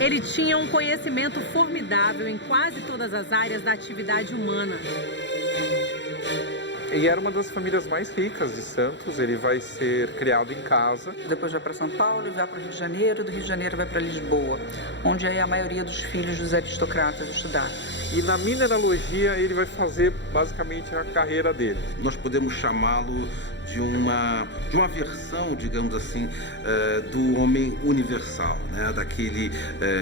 Ele tinha um conhecimento formidável em quase todas as áreas da atividade humana. E era uma das famílias mais ricas de Santos, ele vai ser criado em casa. Depois vai para São Paulo e vai para o Rio de Janeiro, do Rio de Janeiro vai para Lisboa, onde aí a maioria dos filhos dos aristocratas estudaram. E na mineralogia ele vai fazer basicamente a carreira dele. Nós podemos chamá-lo de uma versão, digamos assim, do homem universal, né? Daquele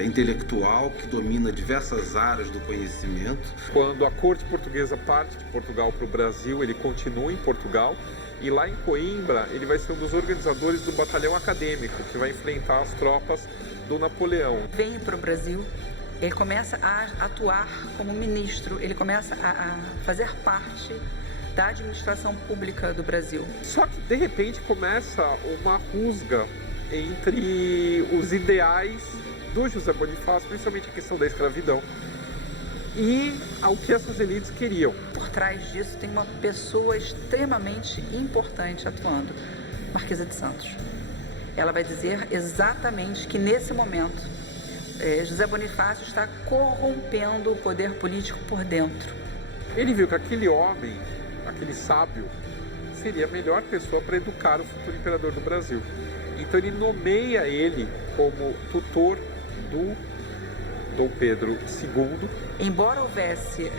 intelectual que domina diversas áreas do conhecimento. Quando a corte portuguesa parte de Portugal para o Brasil, ele continua em Portugal. E lá em Coimbra, ele vai ser um dos organizadores do batalhão acadêmico, que vai enfrentar as tropas do Napoleão. Vem para o Brasil, ele começa a atuar como ministro, ele começa a fazer parte da administração pública do Brasil. Só que, de repente, começa uma rusga entre os ideais do José Bonifácio, principalmente a questão da escravidão, e ao que essas elites queriam. Por trás disso tem uma pessoa extremamente importante atuando, Marquesa de Santos. Ela vai dizer exatamente que, nesse momento, José Bonifácio está corrompendo o poder político por dentro. Ele viu que aquele homem, aquele sábio, seria a melhor pessoa para educar o futuro imperador do Brasil. Então ele nomeia ele como tutor do Dom Pedro II. Embora houvesse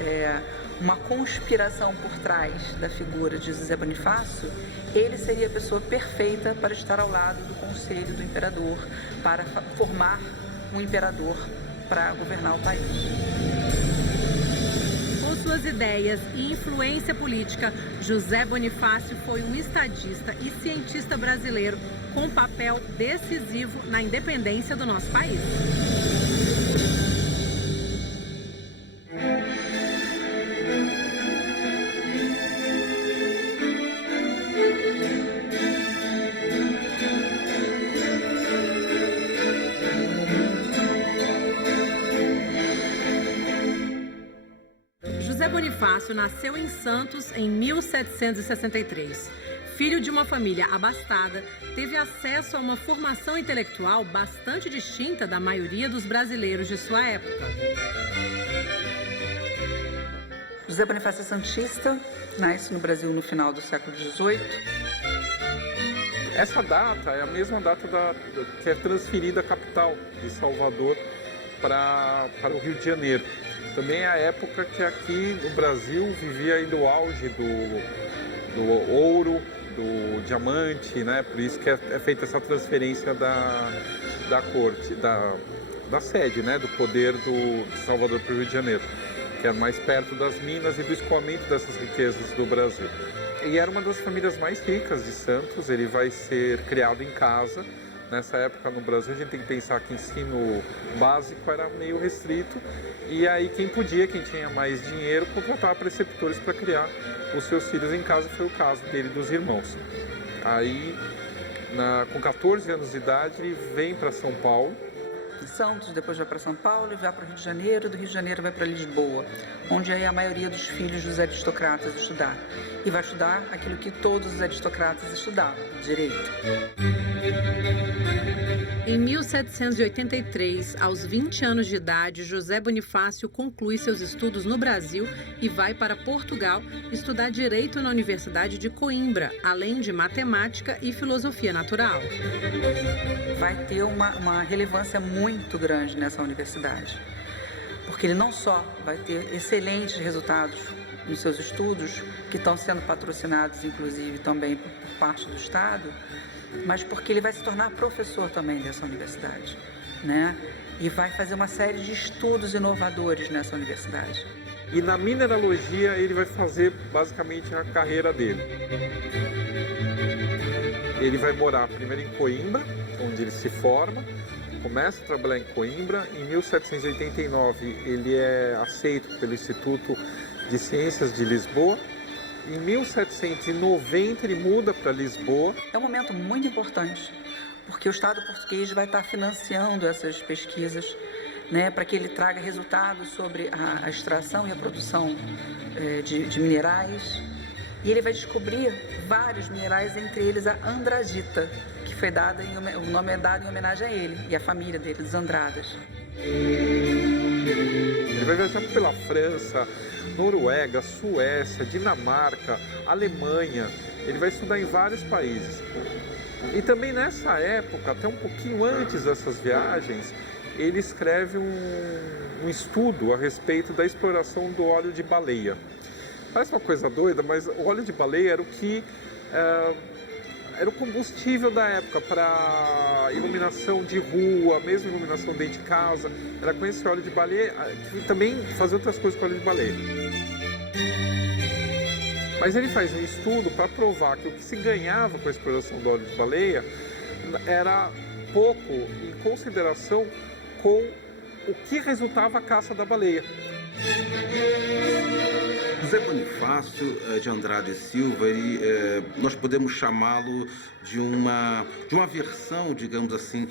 uma conspiração por trás da figura de José Bonifácio, ele seria a pessoa perfeita para estar ao lado do conselho do imperador, para formar um imperador para governar o país. Com suas ideias e influência política, José Bonifácio foi um estadista e cientista brasileiro com papel decisivo na independência do nosso país. José Bonifácio nasceu em Santos em 1763. Filho de uma família abastada, teve acesso a uma formação intelectual bastante distinta da maioria dos brasileiros de sua época. José Bonifácio é santista, nasce no Brasil no final do século XVIII. Essa data é a mesma data que é transferida a capital de Salvador para o Rio de Janeiro. Também é a época que aqui no Brasil vivia ainda o auge do ouro, do diamante, né? Por isso que é feita essa transferência da corte, da sede, né? Do poder de Salvador para o Rio de Janeiro, que é mais perto das minas e do escoamento dessas riquezas do Brasil. E era uma das famílias mais ricas de Santos, ele vai ser criado em casa. Nessa época no Brasil a gente tem que pensar que ensino básico era meio restrito e aí quem tinha mais dinheiro, contratava preceptores para criar os seus filhos em casa, foi o caso dele e dos irmãos. Aí, com 14 anos de idade, ele vem para São Paulo. Santos, depois vai para São Paulo e vai para o Rio de Janeiro, do Rio de Janeiro vai para Lisboa, onde aí a maioria dos filhos dos aristocratas estudaram. E vai estudar aquilo que todos os aristocratas estudavam, direito. Em 1783, aos 20 anos de idade, José Bonifácio conclui seus estudos no Brasil e vai para Portugal estudar Direito na Universidade de Coimbra, além de Matemática e Filosofia Natural. Vai ter uma relevância muito grande nessa universidade, porque ele não só vai ter excelentes resultados nos seus estudos, que estão sendo patrocinados, inclusive, também por parte do Estado, mas porque ele vai se tornar professor também dessa universidade, né? E vai fazer uma série de estudos inovadores nessa universidade. E na mineralogia ele vai fazer basicamente a carreira dele. Ele vai morar primeiro em Coimbra, onde ele se forma, começa a trabalhar em Coimbra. Em 1789 ele é aceito pelo Instituto de Ciências de Lisboa. Em 1790 ele muda para Lisboa. É um momento muito importante, porque o Estado português vai estar financiando essas pesquisas, né, para que ele traga resultados sobre a extração e a produção de minerais. E ele vai descobrir vários minerais, entre eles a andradita, que foi dada o nome é dado em homenagem a ele e à família dele, dos Andradas. Ele vai viajar pela França, Noruega, Suécia, Dinamarca, Alemanha. Ele vai estudar em vários países. E também nessa época, até um pouquinho antes dessas viagens, ele escreve um estudo a respeito da exploração do óleo de baleia. Parece uma coisa doida, mas o óleo de baleia era o que era o combustível da época para iluminação de rua, mesmo iluminação dentro de casa. Era com esse óleo de baleia e também fazer outras coisas com óleo de baleia. Mas ele faz um estudo para provar que o que se ganhava com a exploração do óleo de baleia era pouco em consideração com o que resultava a caça da baleia. José Bonifácio de Andrade Silva, nós podemos chamá-lo de uma versão, digamos assim,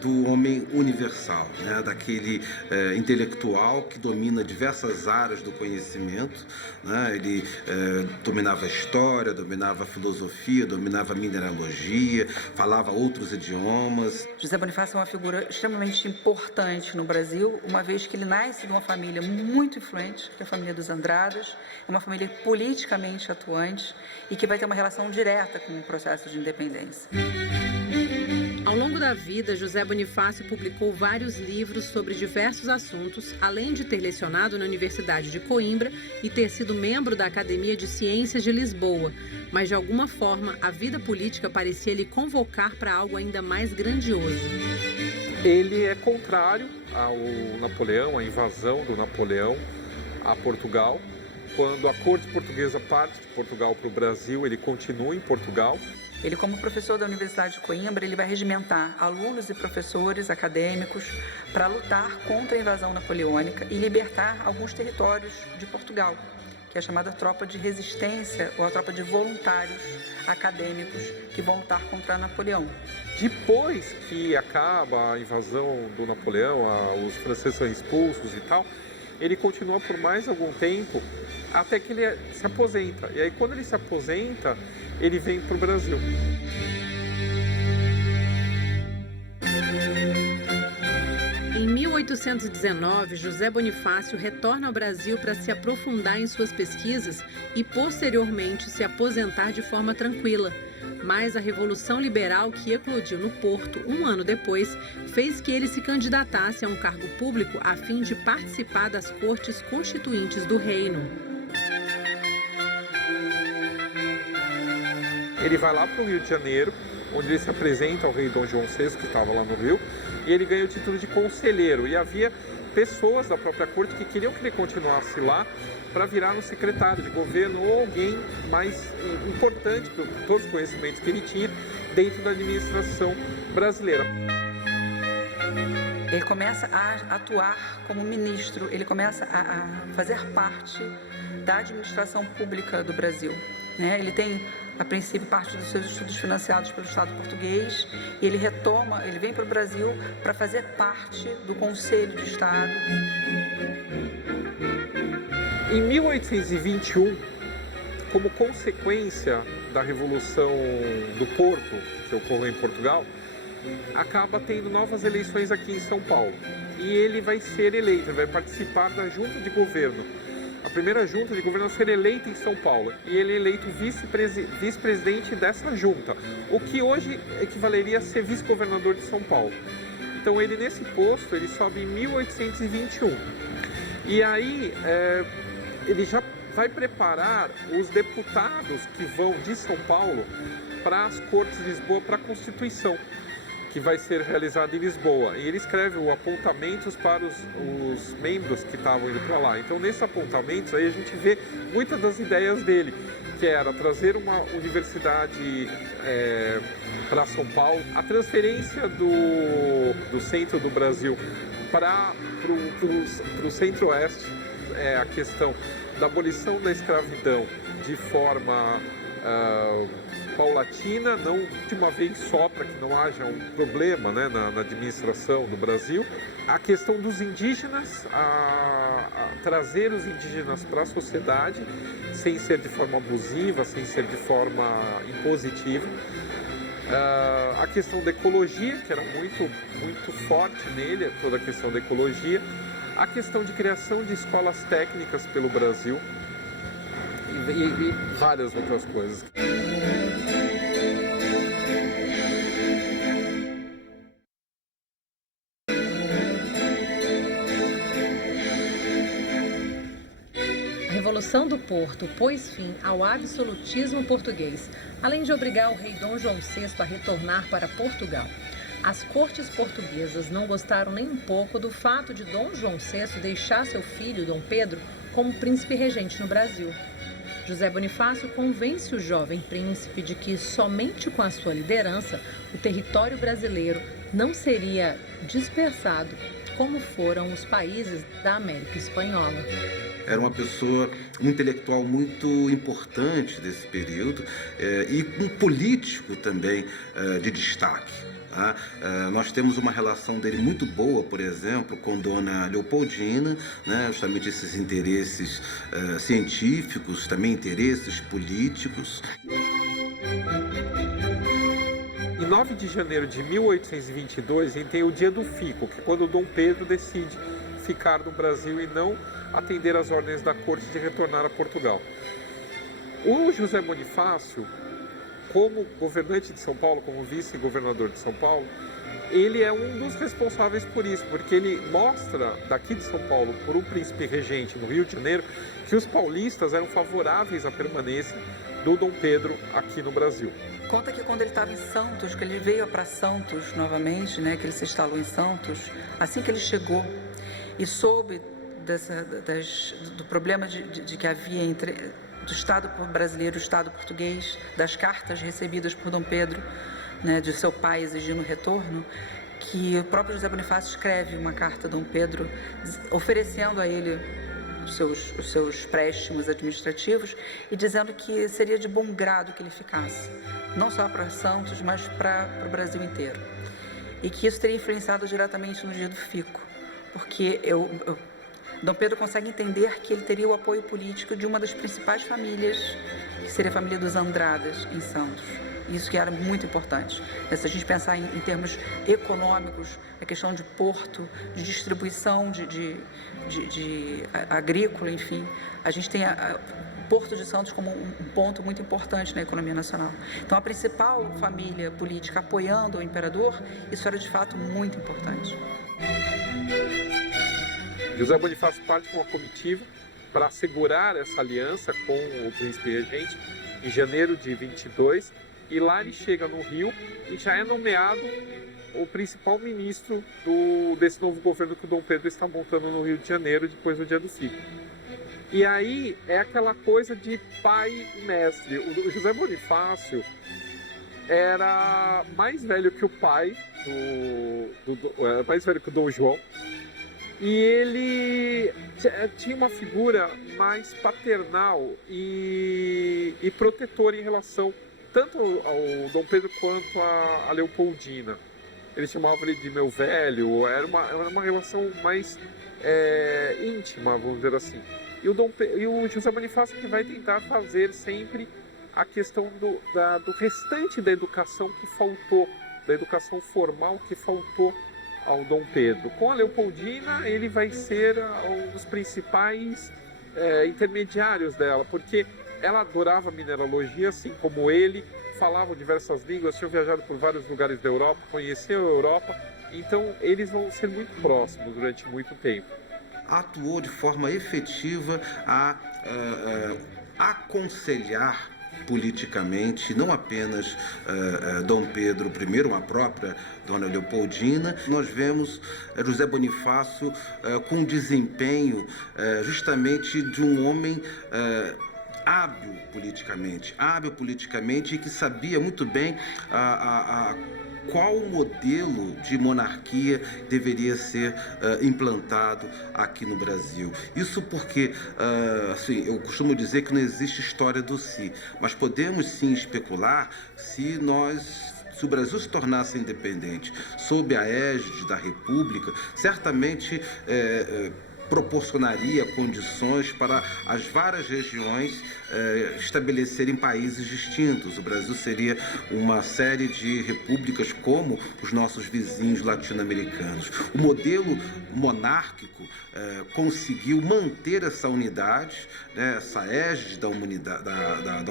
do homem universal, né? Daquele intelectual que domina diversas áreas do conhecimento, né? Ele dominava a história, dominava a filosofia, dominava a mineralogia, falava outros idiomas. José Bonifácio é uma figura extremamente importante no Brasil, uma vez que ele nasce de uma família muito influente, que é a família dos Andradas, é uma família politicamente atuante e que vai ter uma relação direta com o processo de independência. Ao longo da vida, José Bonifácio publicou vários livros sobre diversos assuntos, além de ter lecionado na Universidade de Coimbra e ter sido membro da Academia de Ciências de Lisboa. Mas, de alguma forma, a vida política parecia lhe convocar para algo ainda mais grandioso. Ele é contrário ao Napoleão, à invasão do Napoleão a Portugal. Quando a corte portuguesa parte de Portugal para o Brasil, ele continua em Portugal. Ele, como professor da Universidade de Coimbra, ele vai regimentar alunos e professores acadêmicos para lutar contra a invasão napoleônica e libertar alguns territórios de Portugal, que é a chamada tropa de resistência ou a tropa de voluntários acadêmicos que vão lutar contra Napoleão. Depois que acaba a invasão do Napoleão, os franceses são expulsos e tal, ele continua por mais algum tempo até que ele se aposenta. E aí, quando ele se aposenta, ele vem para o Brasil. Em 1819, José Bonifácio retorna ao Brasil para se aprofundar em suas pesquisas e, posteriormente, se aposentar de forma tranquila. Mas a Revolução Liberal, que eclodiu no Porto um ano depois, fez que ele se candidatasse a um cargo público a fim de participar das Cortes Constituintes do Reino. Ele vai lá para o Rio de Janeiro, onde ele se apresenta ao rei Dom João VI, que estava lá no Rio, e ele ganha o título de conselheiro. E havia pessoas da própria corte que queriam que ele continuasse lá para virar um secretário de governo ou alguém mais importante por todos os conhecimentos que ele tinha dentro da administração brasileira. Ele começa a atuar como ministro, ele começa a fazer parte da administração pública do Brasil, né? Ele tem, a princípio, parte dos seus estudos financiados pelo Estado português e ele vem para o Brasil para fazer parte do Conselho de Estado. Em 1821, como consequência da Revolução do Porto, que ocorreu em Portugal, acaba tendo novas eleições aqui em São Paulo. E ele vai ser eleito, ele vai participar da junta de governo. A primeira junta de governo a ser eleita em São Paulo. E ele é eleito vice-presidente dessa junta, o que hoje equivaleria a ser vice-governador de São Paulo. Então ele, nesse posto, ele sobe em 1821. E aí ele já vai preparar os deputados que vão de São Paulo para as Cortes de Lisboa, para a Constituição, que vai ser realizada em Lisboa. E ele escreve os apontamentos para os membros que estavam indo para lá. Então, nesses apontamentos, aí a gente vê muitas das ideias dele, que era trazer uma universidade para São Paulo, a transferência do centro do Brasil para o centro-oeste, a questão da abolição da escravidão de forma paulatina, não de uma vez só, para que não haja um problema, né, na administração do Brasil. A questão dos indígenas, trazer os indígenas para a sociedade, sem ser de forma abusiva, sem ser de forma impositiva. A questão da ecologia, que era muito forte nele, toda a questão da ecologia. A questão de criação de escolas técnicas pelo Brasil e várias outras coisas. A Revolução do Porto pôs fim ao absolutismo português, além de obrigar o rei Dom João VI a retornar para Portugal. As cortes portuguesas não gostaram nem um pouco do fato de Dom João VI deixar seu filho, Dom Pedro, como príncipe regente no Brasil. José Bonifácio convence o jovem príncipe de que somente com a sua liderança o território brasileiro não seria dispersado como foram os países da América Espanhola. Era uma pessoa, um intelectual muito importante desse período e um político também de destaque. Tá? Nós temos uma relação dele muito boa, por exemplo, com Dona Leopoldina, né? Justamente esses interesses científicos, também interesses políticos. Em 9 de janeiro de 1822, a gente tem o Dia do Fico, que é quando Dom Pedro decide ficar no Brasil e não atender às ordens da corte de retornar a Portugal. O José Bonifácio, como governante de São Paulo, como vice-governador de São Paulo, ele é um dos responsáveis por isso, porque ele mostra daqui de São Paulo, por um príncipe regente no Rio de Janeiro, que os paulistas eram favoráveis à permanência do Dom Pedro aqui no Brasil. Conta que quando ele estava em Santos, que ele veio para Santos novamente, né, que ele se instalou em Santos, assim que ele chegou e soube do problema de que havia entre do Estado brasileiro e o Estado português, das cartas recebidas por Dom Pedro, né, de seu pai exigindo retorno, que o próprio José Bonifácio escreve uma carta a Dom Pedro oferecendo a ele os seus préstimos administrativos e dizendo que seria de bom grado que ele ficasse, não só para Santos, mas para o Brasil inteiro. E que isso teria influenciado diretamente no Dia do Fico, porque Dom Pedro consegue entender que ele teria o apoio político de uma das principais famílias, que seria a família dos Andradas, em Santos. Isso que era muito importante. Se a gente pensar em termos econômicos, a questão de porto, de distribuição de agrícola, enfim, a gente tem o Porto de Santos como um ponto muito importante na economia nacional. Então, a principal família política apoiando o imperador, isso era de fato muito importante. José Bonifácio parte com uma comitiva para assegurar essa aliança com o príncipe regente em janeiro de 22, e lá ele chega no Rio e já é nomeado o principal ministro desse novo governo que o Dom Pedro está montando no Rio de Janeiro depois do Dia do Fico. E aí é aquela coisa de pai e mestre. O José Bonifácio era mais velho que o pai, mais velho que o Dom João, e ele tinha uma figura mais paternal e protetora em relação tanto ao Dom Pedro quanto a Leopoldina. Ele chamava ele de meu velho, era uma relação mais íntima, vamos dizer assim. E o José Bonifácio que vai tentar fazer sempre a questão do restante da educação que faltou, da educação formal que faltou ao Dom Pedro. Com a Leopoldina, ele vai ser um dos principais intermediários dela, porque ela adorava mineralogia, assim como ele, falavam diversas línguas, tinham viajado por vários lugares da Europa, conheceu a Europa, então eles vão ser muito próximos durante muito tempo. Atuou de forma efetiva a aconselhar politicamente, não apenas Dom Pedro I, a própria Dona Leopoldina. Nós vemos José Bonifácio com desempenho justamente de um homem hábil politicamente e que sabia muito bem qual modelo de monarquia deveria ser implantado aqui no Brasil. Isso porque, assim, eu costumo dizer que não existe história do si, mas podemos sim especular se o Brasil se tornasse independente sob a égide da República, certamente proporcionaria condições para as várias regiões estabelecerem países distintos. O Brasil seria uma série de repúblicas como os nossos vizinhos latino-americanos. O modelo monárquico conseguiu manter essa unidade, né, essa égide da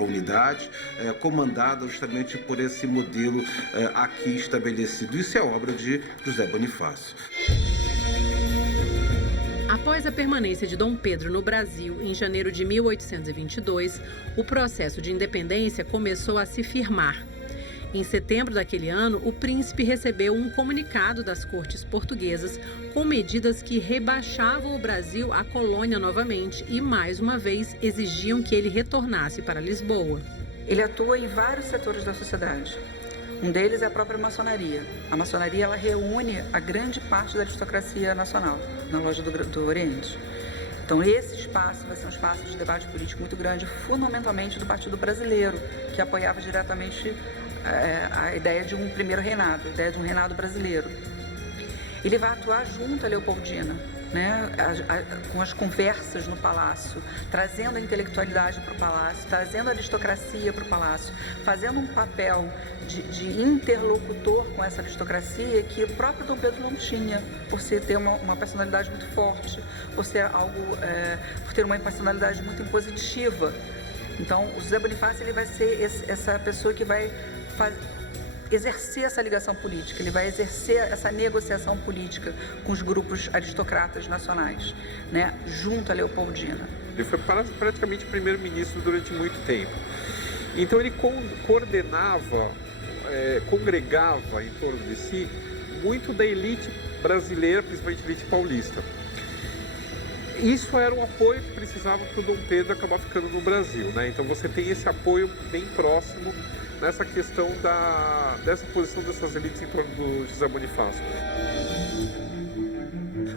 unidade, comandada justamente por esse modelo aqui estabelecido. Isso é obra de José Bonifácio. Após a permanência de Dom Pedro no Brasil, em janeiro de 1822, o processo de independência começou a se firmar. Em setembro daquele ano, o príncipe recebeu um comunicado das cortes portuguesas com medidas que rebaixavam o Brasil à colônia novamente e, mais uma vez, exigiam que ele retornasse para Lisboa. Ele atua em vários setores da sociedade. Um deles é a própria maçonaria. A maçonaria ela reúne a grande parte da aristocracia nacional na loja do Oriente. Então, esse espaço vai ser um espaço de debate político muito grande, fundamentalmente do Partido Brasileiro, que apoiava diretamente a ideia de um primeiro reinado, a ideia de um reinado brasileiro. Ele vai atuar junto à Leopoldina, né, com as conversas no palácio, trazendo a intelectualidade para o palácio, trazendo a aristocracia para o palácio, fazendo um papel de interlocutor com essa aristocracia que o próprio Dom Pedro não tinha, por ter uma personalidade muito forte, por ter uma personalidade muito impositiva. Então, o José Bonifácio ele vai ser essa pessoa que vai exercer essa ligação política, ele vai exercer essa negociação política com os grupos aristocratas nacionais, né, junto à Leopoldina. Ele foi praticamente primeiro-ministro durante muito tempo. Então ele coordenava, congregava em torno de si muito da elite brasileira, principalmente a elite paulista. Isso era um apoio que precisava para o Dom Pedro acabar ficando no Brasil, né? Então você tem esse apoio bem próximo nessa questão dessa posição dessas elites em torno do José Bonifácio.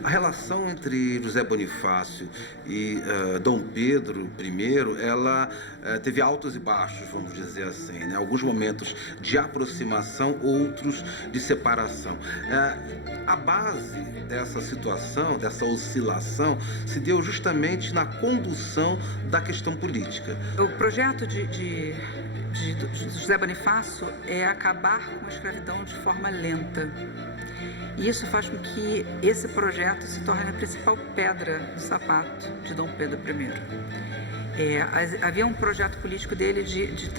A relação entre José Bonifácio e Dom Pedro I, ela teve altos e baixos, vamos dizer assim, né? Alguns momentos de aproximação, outros de separação. A base dessa situação, dessa oscilação, se deu justamente na condução da questão política. O projeto de José Bonifácio é acabar com a escravidão de forma lenta. E isso faz com que esse projeto se torne a principal pedra do sapato de Dom Pedro I. Havia um projeto político dele de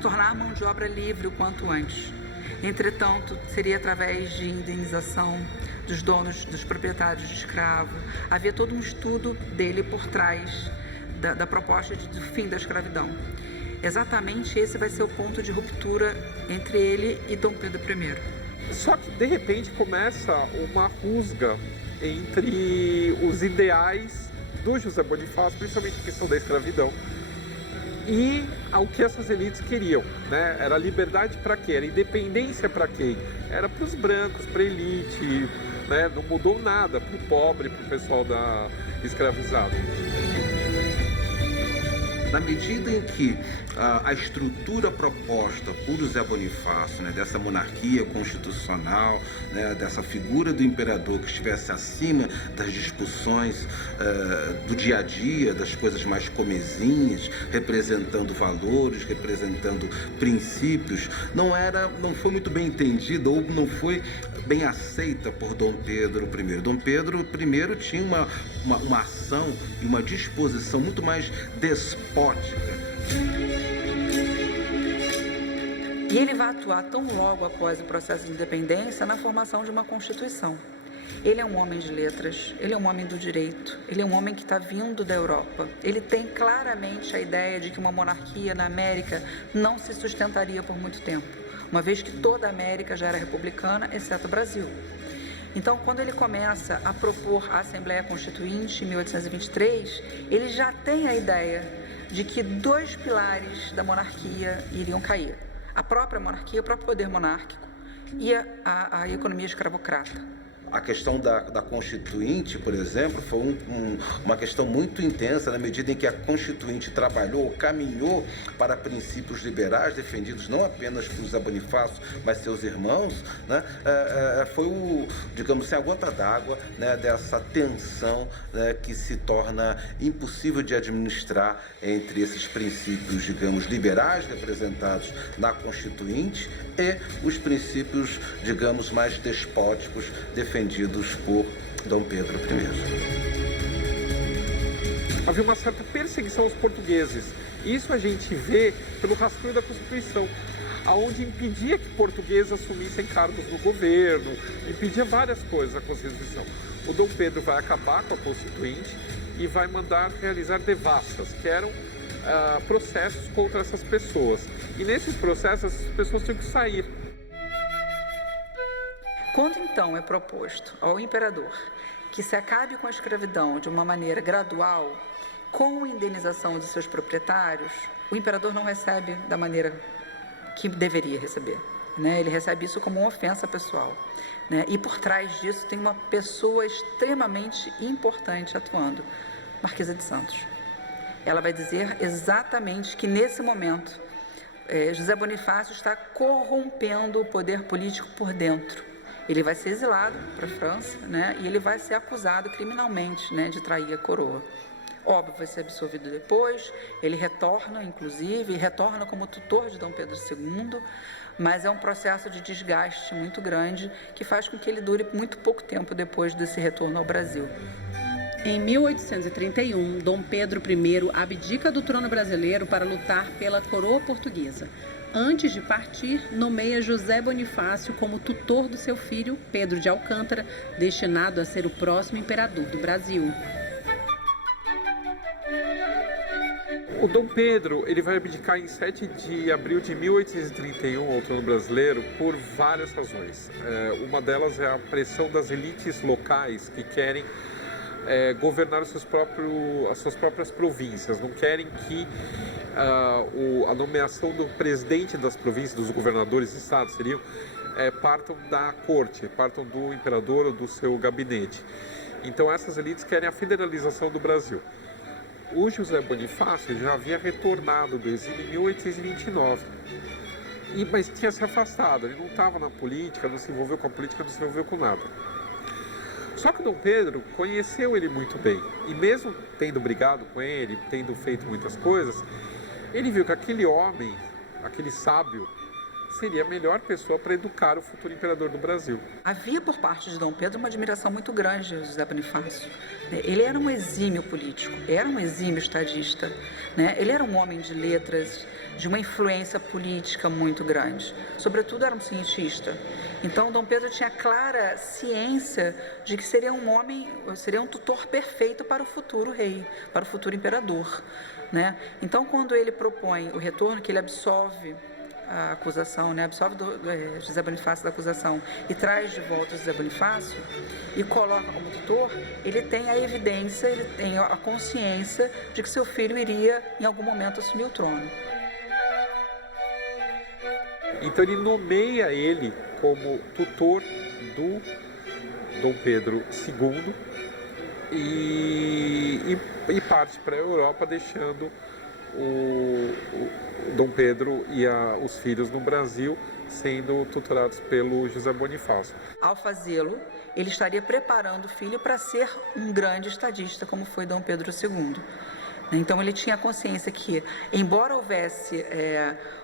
tornar a mão de obra livre o quanto antes. Entretanto, seria através de indenização dos donos, dos proprietários de escravo. Havia todo um estudo dele por trás da proposta do fim da escravidão. Exatamente esse vai ser o ponto de ruptura entre ele e Dom Pedro I. Só que, de repente, começa uma rusga entre os ideais do José Bonifácio, principalmente a questão da escravidão, e ao que essas elites queriam, né? Era liberdade para quê? Era independência para quem? Era para os brancos, para a elite, né? Não mudou nada para o pobre, para o pessoal escravizado. Na medida em que a estrutura proposta por José Bonifácio, né, dessa monarquia constitucional, né, dessa figura do imperador que estivesse acima das discussões do dia a dia, das coisas mais comezinhas, representando valores, representando princípios, não foi muito bem entendida ou não foi bem aceita por Dom Pedro I. Dom Pedro I tinha uma ação e uma disposição muito mais despótica. E ele vai atuar tão logo após o processo de independência na formação de uma Constituição. Ele é um homem de letras, ele é um homem do direito, ele é um homem que está vindo da Europa. Ele tem claramente a ideia de que uma monarquia na América não se sustentaria por muito tempo, uma vez que toda a América já era republicana, exceto o Brasil. Então, quando ele começa a propor a Assembleia Constituinte, em 1823, ele já tem a ideia de que dois pilares da monarquia iriam cair. A própria monarquia, o próprio poder monárquico e a economia escravocrata. A questão da Constituinte, por exemplo, foi uma questão muito intensa na medida em que a Constituinte caminhou para princípios liberais defendidos não apenas por José Bonifácio, mas seus irmãos, né? Foi digamos assim, a gota d'água, né, dessa tensão, né, que se torna impossível de administrar entre esses princípios, digamos, liberais representados na Constituinte e os princípios, digamos, mais despóticos defendidos por Dom Pedro I. Havia uma certa perseguição aos portugueses. Isso a gente vê pelo rascunho da Constituição, aonde impedia que portugueses assumissem cargos no governo, impedia várias coisas a Constituição. O Dom Pedro vai acabar com a Constituinte e vai mandar realizar devassas, que eram processos contra essas pessoas. E nesses processos, essas pessoas tinham que sair. Quando então é proposto ao imperador que se acabe com a escravidão de uma maneira gradual, com indenização de seus proprietários, o imperador não recebe da maneira que deveria receber, né? Ele recebe isso como uma ofensa pessoal, né? E por trás disso tem uma pessoa extremamente importante atuando, Marquesa de Santos. Ela vai dizer exatamente que nesse momento José Bonifácio está corrompendo o poder político por dentro. Ele vai ser exilado para a França, né? E ele vai ser acusado criminalmente, né, de trair a coroa. Óbvio, vai ser absolvido depois, ele retorna, inclusive, retorna como tutor de Dom Pedro II, mas é um processo de desgaste muito grande que faz com que ele dure muito pouco tempo depois desse retorno ao Brasil. Em 1831, Dom Pedro I abdica do trono brasileiro para lutar pela coroa portuguesa. Antes de partir, nomeia José Bonifácio como tutor do seu filho, Pedro de Alcântara, destinado a ser o próximo imperador do Brasil. O Dom Pedro ele vai abdicar em 7 de abril de 1831 ao trono brasileiro por várias razões. Uma delas é a pressão das elites locais que querem governar as suas próprias províncias, não querem que a nomeação do presidente das províncias, dos governadores de estado, partam da corte, partam do imperador ou do seu gabinete. Então essas elites querem a federalização do Brasil. O José Bonifácio já havia retornado do exílio em 1829, mas tinha se afastado, ele não estava na política, não se envolveu com a política, não se envolveu com nada. Só que Dom Pedro conheceu ele muito bem, e mesmo tendo brigado com ele, tendo feito muitas coisas, ele viu que aquele homem, aquele sábio, seria a melhor pessoa para educar o futuro imperador do Brasil. Havia por parte de Dom Pedro uma admiração muito grande de José Bonifácio. Ele era um exímio político, era um exímio estadista, né? Ele era um homem de letras, de uma influência política muito grande. Sobretudo era um cientista. Então Dom Pedro tinha clara ciência de que seria um tutor perfeito para o futuro rei, para o futuro imperador, né? Então quando ele propõe o retorno, que ele absolve a acusação, né? Absolve José Bonifácio da acusação e traz de volta José Bonifácio e coloca como tutor, ele tem a evidência, ele tem a consciência de que seu filho iria em algum momento assumir o trono. Então ele nomeia ele como tutor do Dom Pedro II e parte para a Europa, deixando o Dom Pedro e os filhos no Brasil, sendo tutorados pelo José Bonifácio. Ao fazê-lo, ele estaria preparando o filho para ser um grande estadista, como foi Dom Pedro II. Então ele tinha consciência que, embora houvesse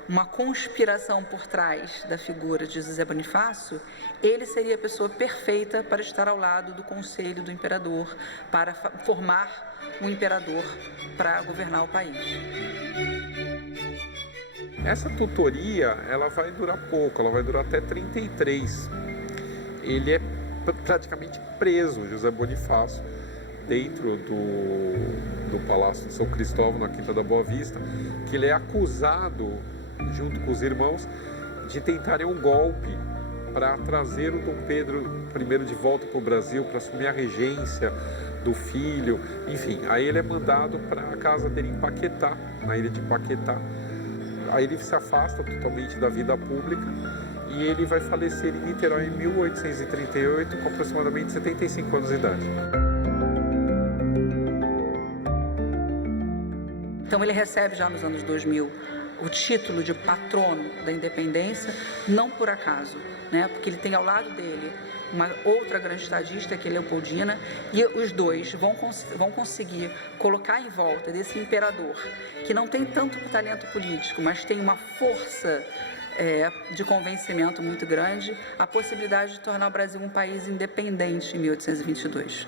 uma conspiração por trás da figura de José Bonifácio, ele seria a pessoa perfeita para estar ao lado do conselho do imperador, para formar um imperador para governar o país. Essa tutoria, ela vai durar pouco, ela vai durar até 33. Ele é praticamente preso, José Bonifácio, dentro do Palácio de São Cristóvão, na Quinta da Boa Vista, que ele é acusado, junto com os irmãos, de tentarem um golpe para trazer o Dom Pedro I de volta para o Brasil, para assumir a regência do filho, enfim. Aí ele é mandado para a casa dele em Paquetá, na ilha de Paquetá. Aí ele se afasta totalmente da vida pública e ele vai falecer em Niterói em 1838, com aproximadamente 75 anos de idade. Então ele recebe já nos anos 2000 o título de patrono da independência, não por acaso, né? Porque ele tem ao lado dele uma outra grande estadista, que é Leopoldina, e os dois vão conseguir colocar em volta desse imperador, que não tem tanto talento político, mas tem uma força de convencimento muito grande, a possibilidade de tornar o Brasil um país independente em 1822.